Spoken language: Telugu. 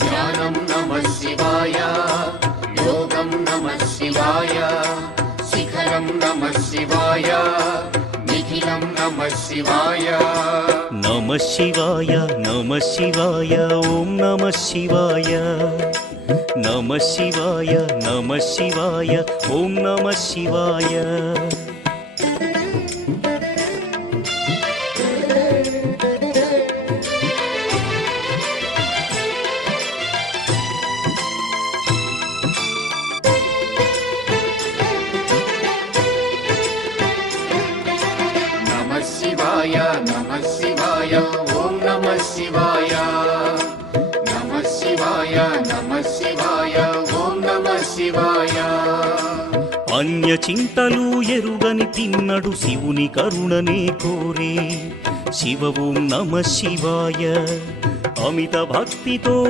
ध्यानं नमः शिवाय, योगं नमः शिवाय, शिखरं नमः शिवाय, निखिलं नमः शिवाय। नमः शिवाय नमः शिवाय ओम नमः शिवाय, नमः शिवाय नमः शिवाय ओम नमः शिवाय। नमः शिवाय ओम नमः शिवाय, नमः शिवाय ओम नमः शिवाय। अन्य చింతలు ఎరుగని తిన్నడు శివుని కరుణనే కోరే, శివ ఓం నమః శివాయ అమిత భక్తితో